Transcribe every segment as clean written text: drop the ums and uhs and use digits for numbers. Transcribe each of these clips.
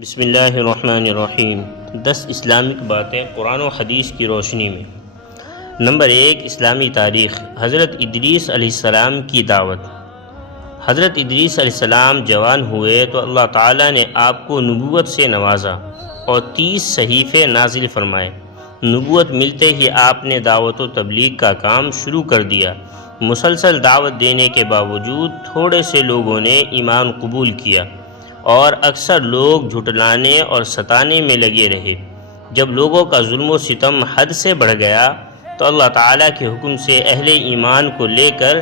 بسم اللہ الرحمن الرحیم 10 اسلامک باتیں قرآن و حدیث کی روشنی میں۔ نمبر 1، اسلامی تاریخ۔ حضرت ادریس علیہ السلام کی دعوت۔ حضرت ادریس علیہ السلام جوان ہوئے تو اللہ تعالیٰ نے آپ کو نبوت سے نوازا اور 30 صحیفے نازل فرمائے۔ نبوت ملتے ہی آپ نے دعوت و تبلیغ کا کام شروع کر دیا۔ مسلسل دعوت دینے کے باوجود تھوڑے سے لوگوں نے ایمان قبول کیا اور اکثر لوگ جھٹلانے اور ستانے میں لگے رہے۔ جب لوگوں کا ظلم و ستم حد سے بڑھ گیا تو اللہ تعالیٰ کے حکم سے اہل ایمان کو لے کر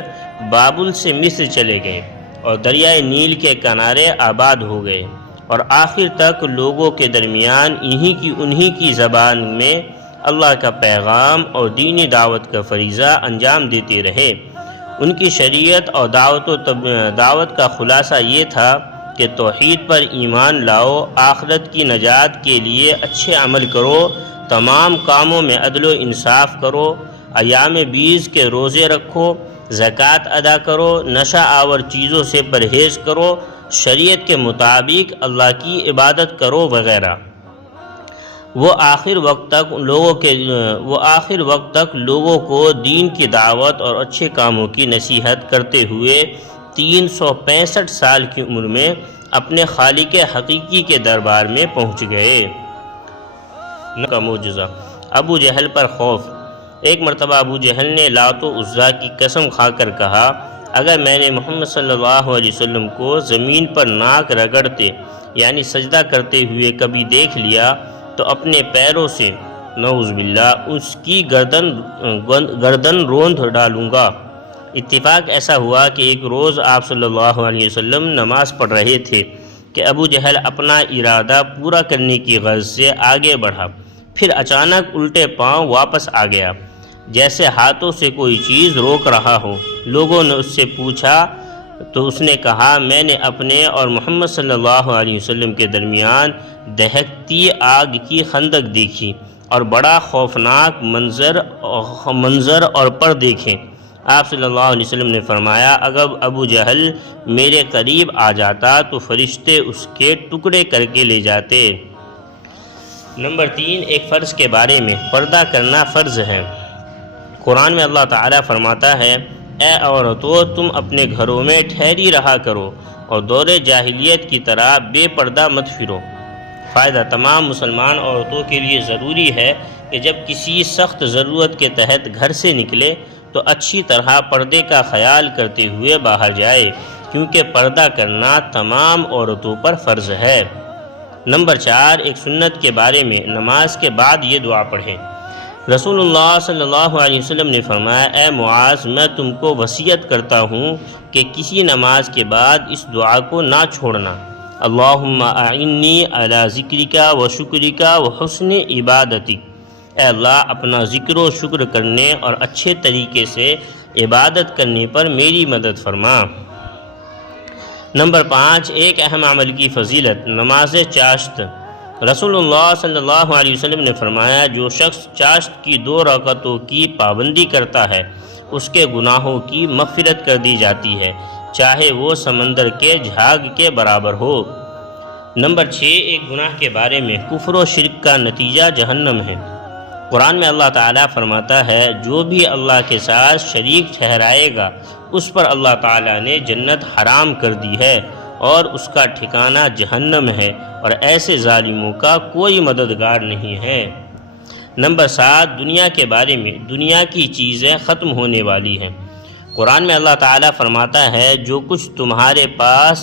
بابل سے مصر چلے گئے اور دریائے نیل کے کنارے آباد ہو گئے، اور آخر تک لوگوں کے درمیان انہی کی زبان میں اللہ کا پیغام اور دینی دعوت کا فریضہ انجام دیتے رہے۔ ان کی شریعت اور دعوت کا خلاصہ یہ تھا کہ توحید پر ایمان لاؤ، آخرت کی نجات کے لیے اچھے عمل کرو، تمام کاموں میں عدل و انصاف کرو، ایام بیس کے روزے رکھو، زکوٰۃ ادا کرو، نشہ آور چیزوں سے پرہیز کرو، شریعت کے مطابق اللہ کی عبادت کرو وغیرہ۔ وہ آخر وقت تک لوگوں کو دین کی دعوت اور اچھے کاموں کی نصیحت کرتے ہوئے 365 سال کی عمر میں اپنے خالق حقیقی کے دربار میں پہنچ گئے۔ کا معجزہ۔ ابو جہل پر خوف۔ ایک مرتبہ ابو جہل نے لات و عزیٰ کی قسم کھا کر کہا، اگر میں نے محمد صلی اللہ علیہ وسلم کو زمین پر ناک رگڑتے یعنی سجدہ کرتے ہوئے کبھی دیکھ لیا تو اپنے پیروں سے نعوذ باللہ اس کی گردن روند ڈالوں گا۔ اتفاق ایسا ہوا کہ ایک روز آپ صلی اللہ علیہ وسلم نماز پڑھ رہے تھے کہ ابو جہل اپنا ارادہ پورا کرنے کی غرض سے آگے بڑھا، پھر اچانک الٹے پاؤں واپس آ گیا، جیسے ہاتھوں سے کوئی چیز روک رہا ہو۔ لوگوں نے اس سے پوچھا تو اس نے کہا، میں نے اپنے اور محمد صلی اللہ علیہ وسلم کے درمیان دہکتی آگ کی خندق دیکھی اور بڑا خوفناک منظر اور پر دیکھے۔ آپ صلی اللہ علیہ وسلم نے فرمایا، اگر ابو جہل میرے قریب آ جاتا تو فرشتے اس کے ٹکڑے کر کے لے جاتے۔ نمبر 3، ایک فرض کے بارے میں۔ پردہ کرنا فرض ہے۔ قرآن میں اللہ تعالیٰ فرماتا ہے، اے عورتوں تم اپنے گھروں میں ٹھہری رہا کرو اور دور جاہلیت کی طرح بے پردہ مت پھرو۔ فائدہ: تمام مسلمان عورتوں کے لیے ضروری ہے کہ جب کسی سخت ضرورت کے تحت گھر سے نکلے تو اچھی طرح پردے کا خیال کرتے ہوئے باہر جائے، کیونکہ پردہ کرنا تمام عورتوں پر فرض ہے۔ نمبر 4، ایک سنت کے بارے میں۔ نماز کے بعد یہ دعا پڑھیں۔ رسول اللہ صلی اللہ علیہ وسلم نے فرمایا، اے معاذ میں تم کو وصیت کرتا ہوں کہ کسی نماز کے بعد اس دعا کو نہ چھوڑنا، اللہم اعنی علی ذکرک و شکرک و حسن عبادتک۔ اے اللہ اپنا ذکر و شکر کرنے اور اچھے طریقے سے عبادت کرنے پر میری مدد فرما۔ نمبر 5، ایک اہم عمل کی فضیلت۔ نماز چاشت۔ رسول اللہ صلی اللہ علیہ وسلم نے فرمایا، جو شخص چاشت کی 2 رکعتوں کی پابندی کرتا ہے اس کے گناہوں کی مغفرت کر دی جاتی ہے، چاہے وہ سمندر کے جھاگ کے برابر ہو۔ نمبر 6، ایک گناہ کے بارے میں۔ کفر و شرک کا نتیجہ جہنم ہے۔ قرآن میں اللہ تعالیٰ فرماتا ہے، جو بھی اللہ کے ساتھ شریک ٹھہرائے گا اس پر اللہ تعالیٰ نے جنت حرام کر دی ہے اور اس کا ٹھکانہ جہنم ہے، اور ایسے ظالموں کا کوئی مددگار نہیں ہے۔ نمبر 7، دنیا کے بارے میں۔ دنیا کی چیزیں ختم ہونے والی ہیں۔ قرآن میں اللہ تعالیٰ فرماتا ہے، جو کچھ تمہارے پاس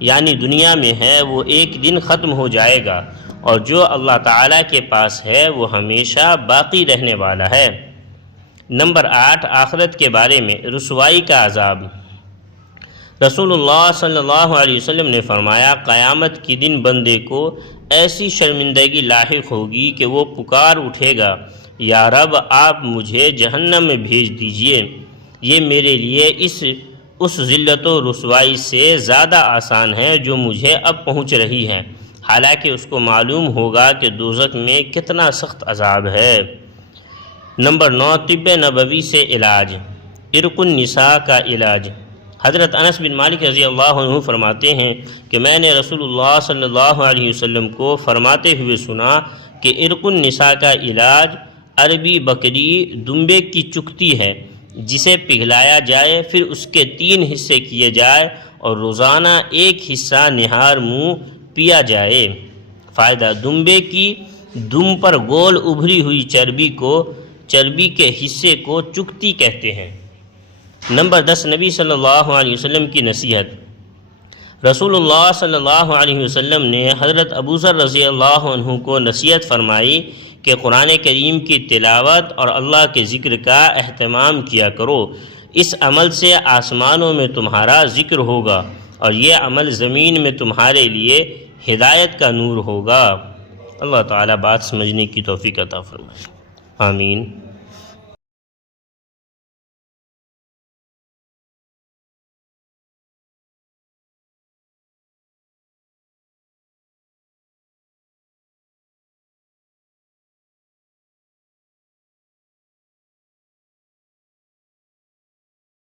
یعنی دنیا میں ہے وہ ایک دن ختم ہو جائے گا، اور جو اللہ تعالیٰ کے پاس ہے وہ ہمیشہ باقی رہنے والا ہے۔ نمبر 8، آخرت کے بارے میں۔ رسوائی کا عذاب۔ رسول اللہ صلی اللہ علیہ وسلم نے فرمایا، قیامت کے دن بندے کو ایسی شرمندگی لاحق ہوگی کہ وہ پکار اٹھے گا، یا رب آپ مجھے جہنم میں بھیج دیجئے، یہ میرے لیے اس ذلت و رسوائی سے زیادہ آسان ہے جو مجھے اب پہنچ رہی ہے، حالانکہ اس کو معلوم ہوگا کہ دوزخ میں کتنا سخت عذاب ہے۔ نمبر 9، طب نبوی سے علاج۔ عرق النساء کا علاج۔ حضرت انس بن مالک رضی اللہ عنہ فرماتے ہیں کہ میں نے رسول اللہ صلی اللہ علیہ وسلم کو فرماتے ہوئے سنا کہ عرق النساء کا علاج عربی بکری دمبے کی چکتی ہے، جسے پگھلایا جائے، پھر اس کے 3 حصے کیے جائے اور روزانہ 1 حصہ نہار منہ پیا جائے۔ فائدہ: دمبے کی دم پر گول ابھری ہوئی چربی کے حصے کو چکتی کہتے ہیں۔ نمبر 10، نبی صلی اللہ علیہ وسلم کی نصیحت۔ رسول اللہ صلی اللہ علیہ وسلم نے حضرت ابو ذر رضی اللہ عنہ کو نصیحت فرمائی کہ قرآن کریم کی تلاوت اور اللہ کے ذکر کا اہتمام کیا کرو، اس عمل سے آسمانوں میں تمہارا ذکر ہوگا اور یہ عمل زمین میں تمہارے لیے ہدایت کا نور ہوگا۔ اللہ تعالیٰ بات سمجھنے کی توفیق عطا فرمائے، آمین۔